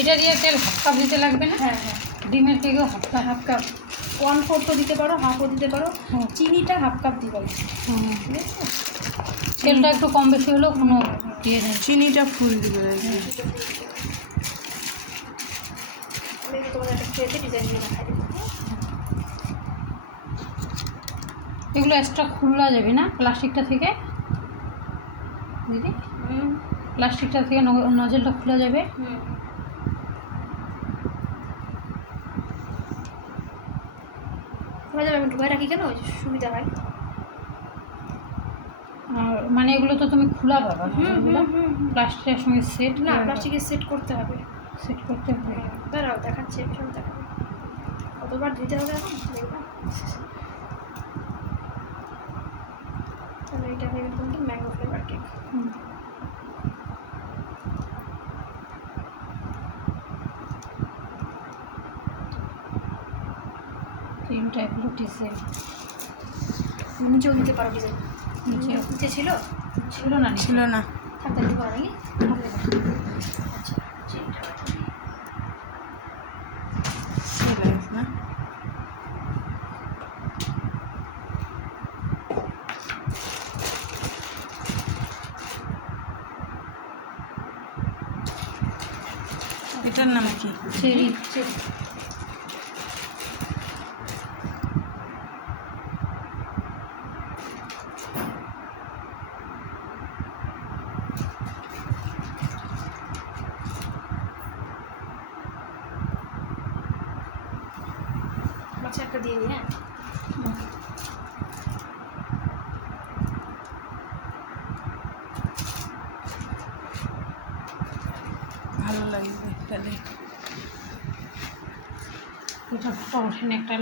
এটা দিয়ে তেল হাফ কাপ দিতে লাগবে না? হ্যাঁ হ্যাঁ, ডিমের থেকেও হাফ কাপ 1/4 দিতে পারো, হাফও দিতে পারো। চিনিটা হাফ কাপ দিতে পারো, ঠিক আছে? তেলটা একটু কম বেশি হলেও কোনো দিয়ে নেই। চিনিটা ফুল দিবে আর কি। তোমাদের একটা প্লেটে ডিজাইন দিয়ে দেখাই দেবো। এগুলো এক্সট্রা খোলা যাবে না প্লাস্টিকটা থেকে দিদি? প্লাস্টিকটা থেকে নজলটা খোলা যাবে। খোলা যাবে, আমি ঢুকাই রাখি কেন, ওই সুবিধা হয়। আর মানে এগুলো তো তুমি খোলা পাবা, প্লাস্টিকের সঙ্গে সেট না, প্লাস্টিকের সেট করতে হবে, সেট করতে হবে। দাঁড়াও দেখাচ্ছে, ভীষণ দেখাবে। কতবার ধুতে হবে এখন দেখবা। তাহলে এটা হয়ে গেল কিন্তু ম্যাঙ্গো ফ্লেভার কেক। ক্রিমটা এগুলো ডিজাইন নিচেও দিতে পারো ডিজাইন। নিচে ছিল ছিল না? ছিল না। থাকতে দিতে পারো নাকি? আচ্ছা, না এটার নাম কি? চেরি। আচ্ছা, একটা দিয়ে দিই। হ্যাঁ, ভালো লাগবে তাহলে। এটা ফটো ওঠেনি একটা